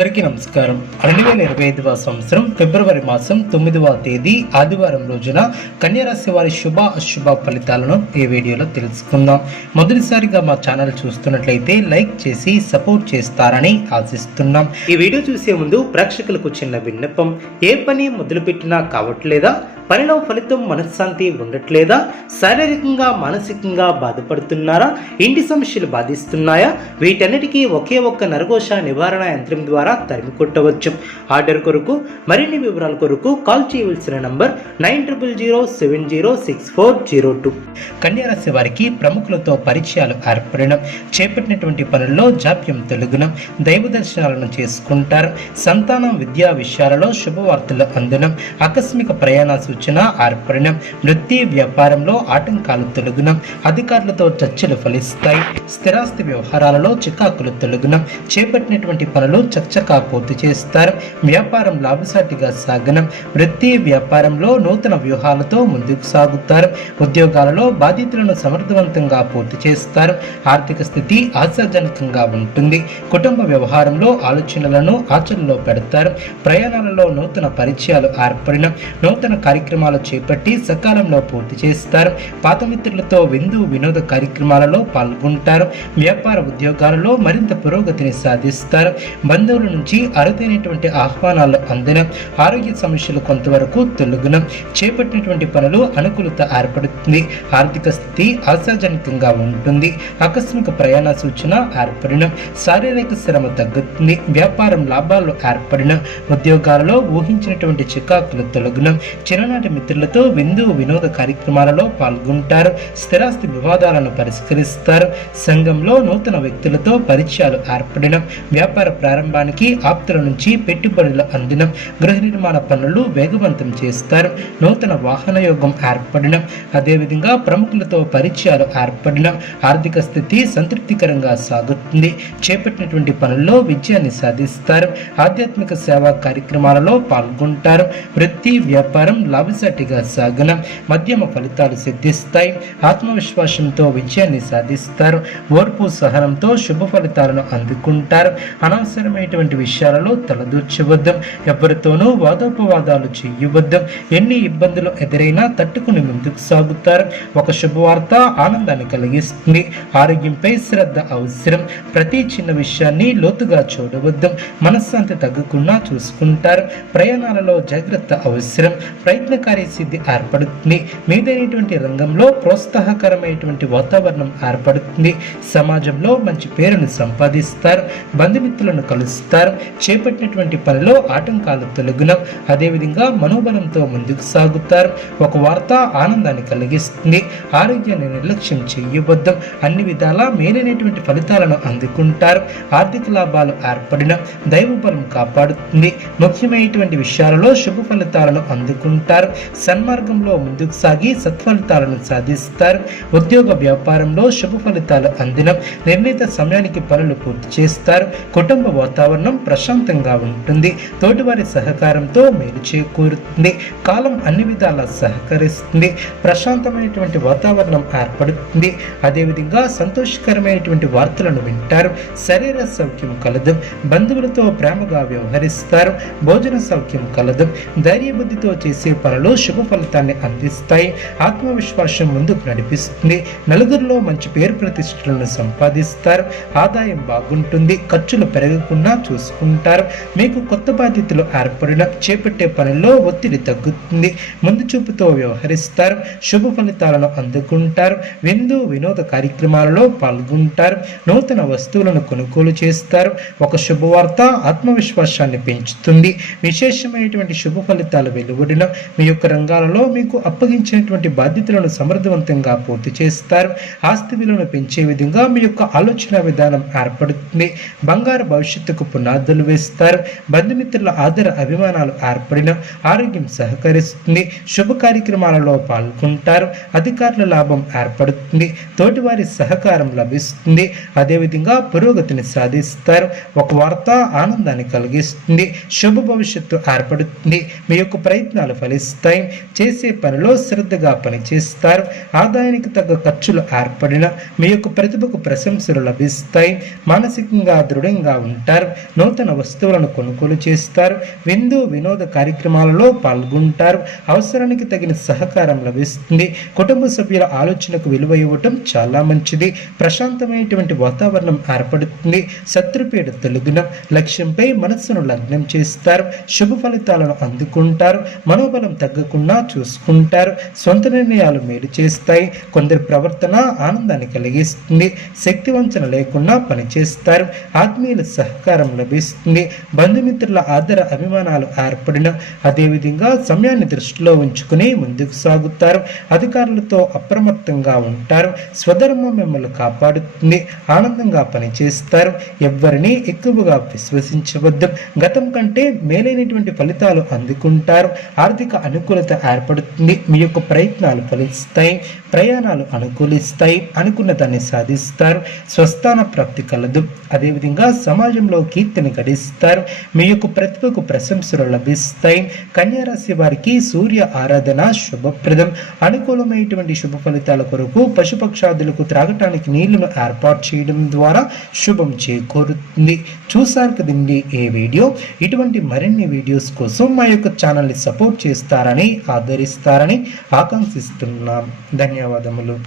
అందరికీ నమస్కారం. 2025వ సంవత్సరం ఫిబ్రవరి మాసం 9వ తేదీ ఆదివారం రోజున కన్యారాశి వారి శుభ అశుభ ఫలితాలను ఈ వీడియోలో తెలుసుకుందాం. మొదటిసారిగా మా ఛానల్ చూస్తున్నట్లయితే లైక్ చేసి సపోర్ట్ చేస్తారని ఆశిస్తున్నాం. ఈ వీడియో చూసే ముందు ప్రేక్షకులకు చిన్న విన్నపం. ఏ పని మొదలుపెట్టినా కావట్లేదా? పనిలో ఫలితం మనశ్శాంతి ఉండట్లేదా? శారీరకంగా మానసికంగా బాధపడుతున్నారా? ఇంటి సమస్యలు బాధిస్తున్నాయా? వీటన్నిటికీ ఒకే ఒక్క నరఘోష నివారణ యంత్రం ద్వారా తరిమి కొట్టవచ్చు. ఆర్డర్ కొరకు మరిన్ని వివరాల కొరకు కాల్ చేయవలసిన నంబర్ 9070706402. కన్యారాశి వారికి ప్రముఖులతో పరిచయాలు ఏర్పడడం, చేపట్టినటువంటి పనుల్లో జాప్యం తొలగడం, దైవ దర్శనాలను చేసుకుంటారు. సంతానం విద్యా విషయాలలో శుభవార్తలు అందడం, ఆకస్మిక ప్రయాణ సూచన ఏర్పడడం, వృత్తి వ్యాపారంలో ఆటంకాలు తొలగడం, అధికారులతో చర్చలు ఫలిస్తాయి. స్థిరాస్తి వ్యవహారాలలో చికాకులు తొలగడం, చేపట్టినటువంటి పనులు చకచకా పూర్తి చేస్తారు. వ్యాపారం లాభసాటిగా సాగడం, వృత్తి వ్యాపారంలో నూతన వ్యూహాలతో ముందుకు సాగుతారు. ఉద్యోగాలలో బాధ్యతలను సమర్థవంతంగా పూర్తి చేస్తారు. ఆర్థిక స్థితి ఆశాజనకంగా ఉంటుంది. కుటుంబ వ్యవహారంలో ఆలోచనలను ఆచరణలో పెడతారు. ప్రయాణాలలో నూతన పరిచయాలు ఏర్పడడం, నూతన కార్యక్రమాలు చేపట్టి సకాలంలో పూర్తి చేస్తారు. పాత మిత్రులతో విందు వినోద కార్యక్రమాలలో పాల్గొంటారు. వ్యాపార ఉద్యోగాలలో మరింత పురోగతిని సాధిస్తారు. బంధువుల నుంచి అరుదైనటువంటి ఆహ్వానాలు అందడం, ఆరోగ్య సమస్యలు కొంతవరకు తొలగడం, చేపట్టినటువంటి పనులు అనుకూలత ఏర్పడుతుంది. ఆర్థిక స్థితి ఆశాజనకంగా ఉంటుంది. ఆకస్మిక ప్రయాణ సూచన ఏర్పడడం, శారీరక శ్రమ తగ్గుతుంది. వ్యాపారం లాభాలు ఏర్పడడం, ఉద్యోగాలలో ఊహించినటువంటి చికాకులు తొలగడం, చిన్ననాటి మిత్రులతో విందు వినోద కార్యక్రమాలలో పాల్గొంటారు. స్థిరాస్తి వివాదాలను పరిష్కరిస్తారు. సంఘంలో నూతన వ్యక్తులతో పరిచయాలు ఏర్పడడం, వ్యాపార ప్రారంభానికి ఆప్తుల నుంచి పెట్టుబడులు అందడం, గృహ నిర్మాణ పనులు వేగవంతం చేస్తారు. నూతన వాహన యోగం ఏర్పడడం, అదేవిధంగా ప్రముఖులతో పరిచయాలు ఏర్పడడం, ఆర్థిక స్థితి సంతృప్తికరంగా సాగుతుంది. చేపట్టినటువంటి పనుల్లో విజయాన్ని సాధిస్తారు. ఆధ్యాత్మిక సేవా కార్యక్రమాలలో పాల్గొంటారు. వృత్తి వ్యాపారం లాభసాటిగా సాగడం, మధ్యమ ఫలితాలు సిద్ధిస్తాయి. ఆత్మవిశ్వాసంతో విజయాన్ని సాధిస్తారు. ఓర్పు సహనంతో శుభ ఫలితాలను అందుకుంటారు. అనవసరమైనటువంటి విషయాలలో తలదూర్చవద్దు. ఎవరితోనూ వాదోపవాదాలు చేయవద్దు. ఎన్ని ఇబ్బందులు ఎదురైనా తట్టుకుని ముందుకు సాగుతారు. ఒక శుభవార్త ఆనందాన్ని కలిగిస్తుంది. ఆరోగ్యంపై శ్రద్ధ అవసరం. ప్రతి చిన్న విషయాన్ని లోతుగా చూడవద్దు. మనశ్శాంతి తగ్గకుండా చూసుకుంటారు. ప్రయాణాలలో జాగ్రత్త అవసరం. ప్రయత్నకారి సిద్ధి ఏర్పడుతుంది. మీదైనటువంటి రంగంలో ప్రోత్సాహకరమైనటువంటి వాతావరణం ఏర్పడుతుంది. సమాజంలో మంచి పేరును సంపాదిస్తారు. బంధుమిత్రులను కలుస్తారు. చేపట్టినటువంటి పనిలో ఆటంకాలు తొలగడం, అదేవిధంగా మనోబలంతో ముందుకు సాగుతారు. ఒక వార్త ఆనందాన్ని కలిగిస్తుంది. ఆరోగ్యాన్ని నిర్లక్ష్యం చేయవద్దు. అన్ని విధాలా మేలైనటువంటి ఫలితాలను అందుకుంటారు. ఆర్థిక లాభాలు ఏర్పడిన దైవ బలం కాపాడుతుంది. ముఖ్యమైనటువంటి విషయాలలో శుభ ఫలితాలను అందుకుంటారు. సన్మార్గంలో ముందుకు సాగి సత్ఫలితాలను సాధిస్తారు. ఉద్యోగ వ్యాపారంలో శుభ ఫలితాలు అందినం, నిర్ణీత సమయానికి పనులు పూర్తి చేస్తారు. కుటుంబ వాతావరణం ప్రశాంతంగా ఉంటుంది. తోటివారి సహకారంతో మేలు చేకూరుతుంది. కాలం అన్ని విధాలా సహకరిస్తుంది. ప్రశాంతమైనటువంటి వాతావరణం ఏర్పడుతుంది. అదేవిధంగా సంతోషకరమైనటువంటి వార్తలను వింటారు. శరీర సౌఖ్యం కలదు. బంధువులతో ప్రేమగా వ్యవహరిస్తారు. భోజన సౌఖ్యం కలదు. ధైర్యబుద్ధితో చేసే పనులు శుభ ఫలితాన్ని అందిస్తాయి. ఆత్మవిశ్వాసం ముందుకు నడిపిస్తుంది. నలుగురిలో మంచి పేరు ప్రతిష్టలను సంపాదిస్తారు. ఆదాయం బాగుంటుంది. ఖర్చులు పెరగకుండా చూసుకుంటారు. మీకు కొత్త బాధ్యతలు ఏర్పడిన చేపట్టే పనుల్లో ఒత్తిడి తగ్గుతుంది. ముందు చూపుతో వ్యవహరిస్తారు. శుభ ఫలితాలను అందుకుంటారు. విందు వినోద కార్యక్రమాలలో పాల్గొంటారు. నూతన వస్తువులను కొనుగోలు చేస్తారు. ఒక శుభవార్త ఆత్మవిశ్వాసాన్ని పెంచుతుంది. విశేషమైనటువంటి శుభ ఫలితాలు వెలువడిన మీ యొక్క రంగాలలో మీకు అప్పగించినటువంటి బాధ్యతలను సమర్థవంతంగా పూర్తి చేస్తారు. ఆస్తి విలువను పెంచే విధంగా మీ యొక్క ఆలోచన విధానం ఏర్పడుతుంది. బంగారు భవిష్యత్తుకు పునాదులు వేస్తారు. బంధుమిత్రుల ఆదర అభిమానాలు ఏర్పడిన ఆరోగ్యం సహకరిస్తుంది. శుభ కార్యక్రమాలలో పాల్గొంటారు. అధికారుల లాభం ఏర్పడుతుంది. తోటివారి సహకారం లభిస్తుంది. అదేవిధంగా పురోగతిని సాధిస్తారు. ఒక వార్త ఆనందాన్ని కలిగిస్తుంది. శుభ భవిష్యత్తు ఏర్పడుతుంది. మీ యొక్క ప్రయత్నాలు ఫలిస్తాయి. చేసే పనిలో శ్రద్ధగా పనిచేస్తారు. ఆదాయానికి తగ్గ ఖర్చులు ఏర్పడిన మీ యొక్క ప్రతిభకు ప్రశంసలు లభిస్తాయి. మానసికంగా దృఢంగా ఉంటారు. నూతన వస్తువులను కొనుగోలు చేస్తారు. విందు వినోద కార్యక్రమాలలో పాల్గొంటారు. అవసరానికి తగిన సహకారం లభిస్తుంది. కుటుంబ సభ్యుల ఆలోచనకు విలువ ఇవ్వటం చాలా మంచిది. ప్రశాంతమైనటువంటి వాతావరణం ఏర్పడుతుంది. శత్రుపీడ తొలగున లక్ష్యంపై మనస్సును లగ్నం చేస్తారు. శుభ ఫలితాలను అందుకుంటారు. మనోబలం తగ్గకుండా చూసుకుంటారు. సొంత నిర్ణయాలు మేలు చేస్తాయి. కొందరి ప్రవర్తన ఆనందాన్ని కలిగిస్తుంది. శక్తి వంచన లేకుండా పనిచేస్తారు. ఆత్మీయుల సహకారం లభిస్తుంది. బంధుమిత్రుల ఆదర అభిమానాలు ఏర్పడిన అదేవిధంగా సమయాన్ని దృష్టిలో ఉంచుకుని ముందుకు సాగుతారు. అధికారులతో అప్రమత్తంగా ఉంటారు. స్వధర్మం మిమ్మల్ని కాపాడుతుంది. ఆనందంగా పనిచేస్తారు. ఎవ్వరిని ఎక్కువగా విశ్వసించవద్దు. గతం కంటే మేలైనటువంటి ఫలితాలు అందుకుంటారు. ఆర్థిక అనుకూలత ఏర్పడుతుంది. మీ యొక్క ప్రయత్నాలు ఫలిస్తాయి. ప్రయాణాలు అనుకూలిస్తాయి. అనుకున్న దాన్ని సాధిస్తారు. స్వస్థాన ప్రాప్తి కలదు. అదేవిధంగా సమాజంలో కీర్తిని గడిస్తారు. మీ యొక్క ప్రతిభకు ప్రశంసలు లభిస్తాయి. కన్యా రాశి వారికి సూర్య ఆరాధన శుభప్రదం. అనుకూలమైనటువంటి శుభ ఫలితాల కొరకు పశుపక్షాదులకు త్రాగటానికి నీళ్లను ఏర్పాటు చేయడం ద్వారా శుభం చేకూరుతుంది. చూసారు కదండి ఈ వీడియో. ఇటువంటి మరిన్ని వీడియోస్ కోసం మా యొక్క ఛానల్ని సపోర్ట్ చేస్తారని ఆదరిస్తారని ఆకాంక్షిస్తున్నాం. ధన్యవాదములు.